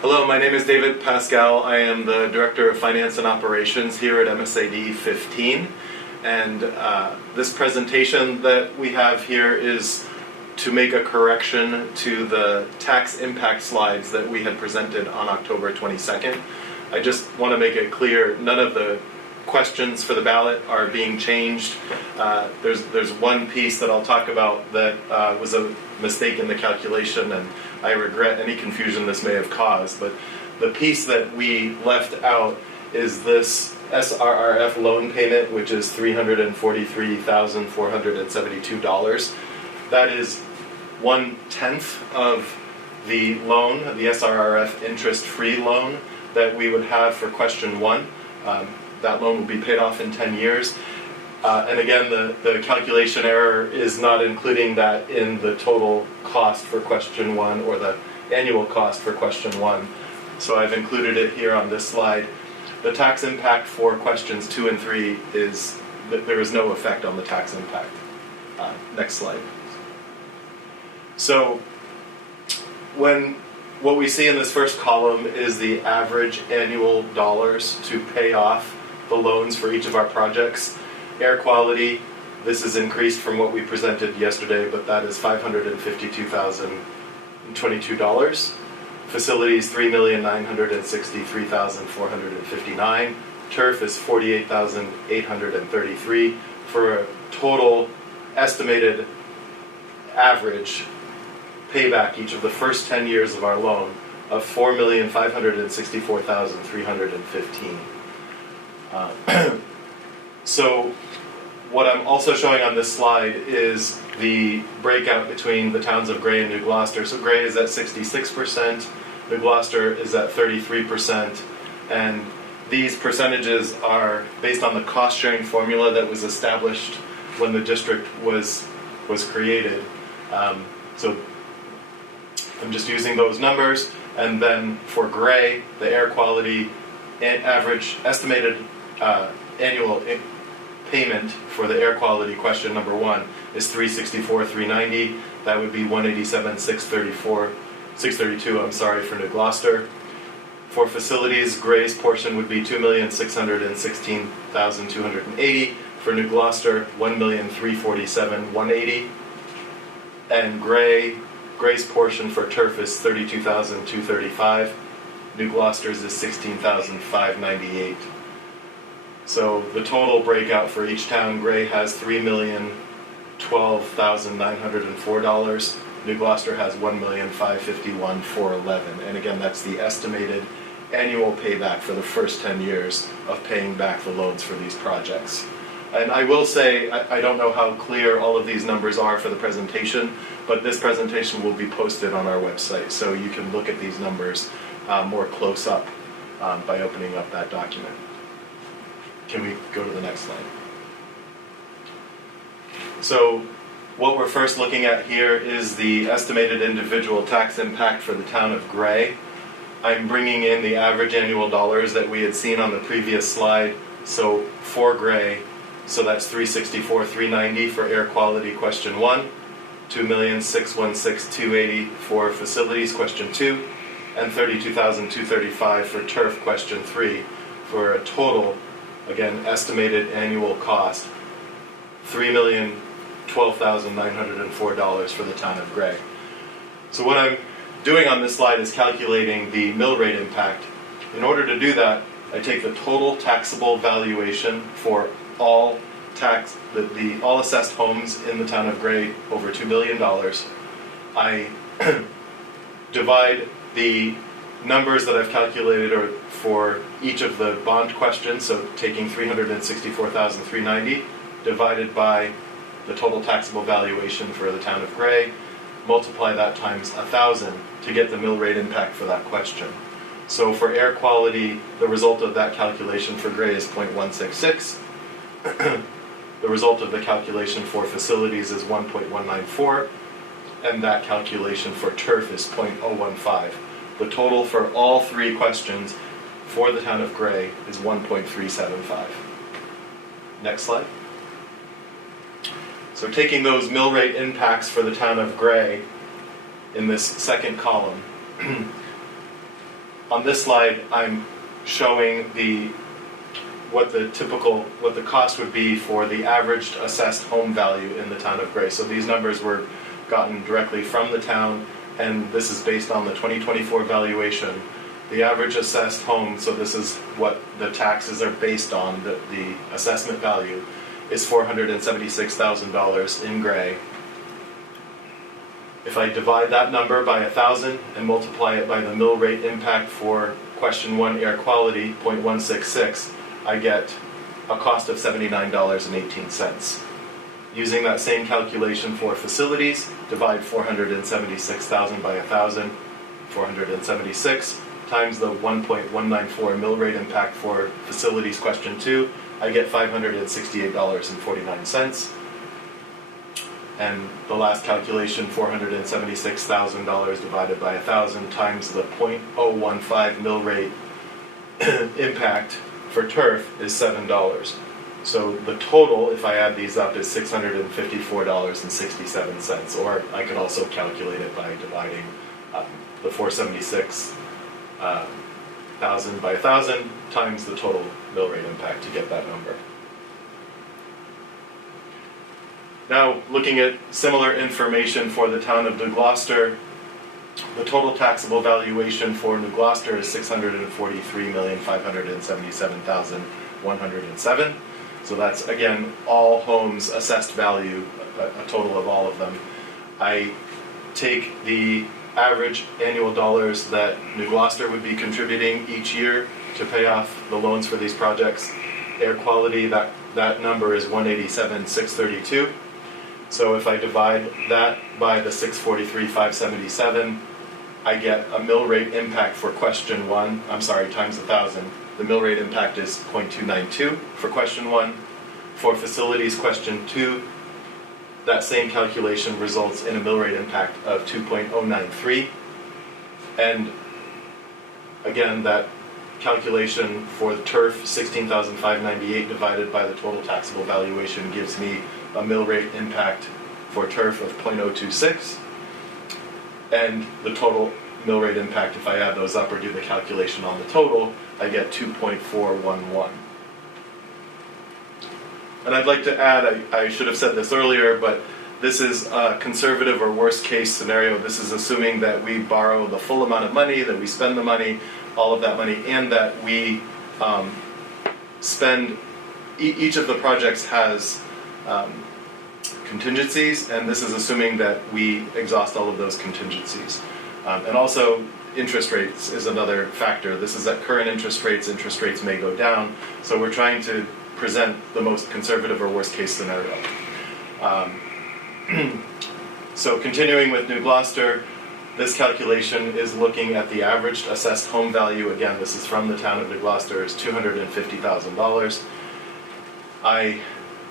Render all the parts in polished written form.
Hello, my name is David Pascal. I am the Director of Finance and Operations here at MSAD 15. And this presentation that we have here is to make a correction to the tax impact slides that we had presented on October 22nd. I just want to make it clear, none of the questions for the ballot are being changed. There's one piece that I'll talk about that was a mistake in the calculation, and I regret any confusion this may have caused, but the piece that we left out is this SRRF loan payment, which is $343,472. That is 1/10 of the loan, the SRRF interest-free loan that we would have for question one. That loan will be paid off in 10 years. And again, the calculation error is not including that in the total cost for question one or the annual cost for question one. So I've included it here on this slide. The tax impact for questions 2 and 3 is that there is no effect on the tax impact. Next slide. So what we see in this first column is the average annual dollars to pay off the loans for each of our projects. Air quality, this is increased from what we presented yesterday, but that is $552,022. Facilities, $3,963,459. Turf is $48,833 for a total estimated average payback each of the first 10 years of our loan of $4,564,315. So what I'm also showing on this slide is the breakout between the towns of Gray and New Gloucester. So Gray is at 66%, New Gloucester is at 33%, and these percentages are based on the cost-sharing formula that was established when the district was created. So I'm just using those numbers, and then for Gray, the air quality average estimated annual payment for the air quality question number one is $364,390. That would be $187,632 for New Gloucester. For facilities, Gray's portion would be $2,616,280. For New Gloucester, $1,347,180. And Gray's portion for turf is $32,235. New Gloucester's is $16,598. So the total breakout for each town, Gray has $3,012,904. New Gloucester has $1,551,411. And again, that's the estimated annual payback for the first 10 years of paying back the loans for these projects. And I will say, I don't know how clear all of these numbers are for the presentation, but this presentation will be posted on our website, so you can look at these numbers more close up by opening up that document. Can we go to the next slide? So what we're first looking at here is the estimated individual tax impact for the town of Gray. I'm bringing in the average annual dollars that we had seen on the previous slide. So for Gray, so that's $364,390 for air quality question one, $2,616,280 for facilities question two, and $32,235 for turf question three, for a total, again, estimated annual cost, $3,012,904 for the town of Gray. So what I'm doing on this slide is calculating the mill rate impact. In order to do that, I take the total taxable valuation for all all assessed homes in the town of Gray over $2 billion. I divide the numbers that I've calculated for each of the bond questions, so taking $364,390 divided by the total taxable valuation for the town of Gray, multiply that times 1,000 to get the mill rate impact for that question. So for air quality, the result of that calculation for Gray is 0.166. The result of the calculation for facilities is 1.194, and that calculation for turf is 0.015. The total for all three questions for the town of Gray is 1.375. Next slide. So taking those mill rate impacts for the town of Gray in this second column, on this slide, I'm showing what the cost would be for the averaged assessed home value in the town of Gray. So these numbers were gotten directly from the town, and this is based on the 2024 valuation. The average assessed home, so this is what the taxes are based on, the assessment value, is $476,000 in Gray. If I divide that number by 1,000 and multiply it by the mill rate impact for question 1 air quality, 0.166, I get a cost of $79.18. Using that same calculation for facilities, divide 476,000 by 1,000, 476, times the 1.194 mill rate impact for facilities question 2, I get $568.49. And the last calculation, $476,000 divided by 1,000 times the 0.015 mill rate impact for turf is $7. So the total, if I add these up, is $654.67. Or I could also calculate it by dividing the 476,000 by 1,000 times the total mill rate impact to get that number. Now, looking at similar information for the town of New Gloucester, the total taxable valuation for New Gloucester is $643,577,107. So that's, again, all homes assessed value, a total of all of them. I take the average annual dollars that New Gloucester would be contributing each year to pay off the loans for these projects. Air quality, that number is $187,632. So if I divide that by the $643,577, I get a mill rate impact for question 1, times 1,000. The mill rate impact is 0.292 for question 1. For facilities question 2, that same calculation results in a mill rate impact of 2.093. And again, that calculation for the turf, 16,598 divided by the total taxable valuation gives me a mill rate impact for turf of 0.026, and the total mill rate impact, if I add those up or do the calculation on the total, I get 2.411. And I'd like to add, I should have said this earlier, but this is a conservative or worst case scenario. This is assuming that we borrow the full amount of money, that we spend the money, all of that money, and that we spend, each of the projects has contingencies, and this is assuming that we exhaust all of those contingencies. And also, interest rates is another factor. This is at current interest rates may go down, so we're trying to present the most conservative or worst case scenario. So continuing with New Gloucester, this calculation is looking at the averaged assessed home value. Again, this is from the town of New Gloucester, is $250,000. I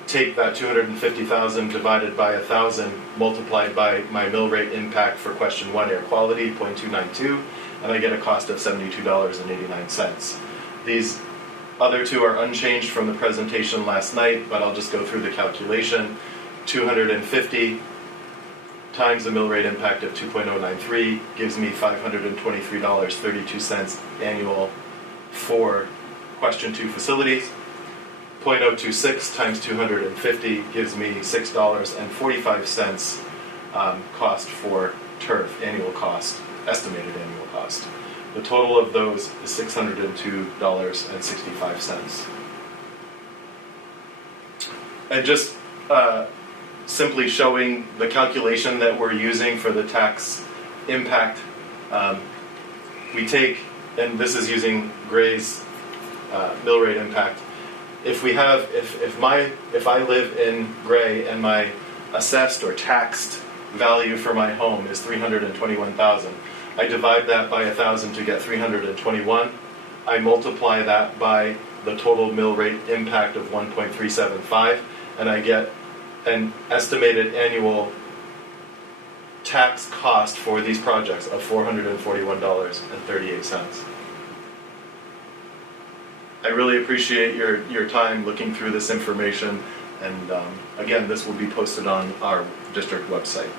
take that $250,000 divided by 1,000 multiplied by my mill rate impact for question 1 air quality, 0.292, and I get a cost of $72.89. These other two are unchanged from the presentation last night, but I'll just go through the calculation. 250 times the mill rate impact of 2.093 gives me $523.32 annual for question 2 facilities. 0.026 times 250 gives me $6.45 cost for turf, annual cost, estimated annual cost. The total of those is $602.65. And just simply showing the calculation that we're using for the tax impact, we take, and this is using Gray's mill rate impact. If I live in Gray and my assessed or taxed value for my home is $321,000, I divide that by 1,000 to get 321. I multiply that by the total mill rate impact of 1.375, and I get an estimated annual tax cost for these projects of $441.38. I really appreciate your time looking through this information, and again, this will be posted on our district website.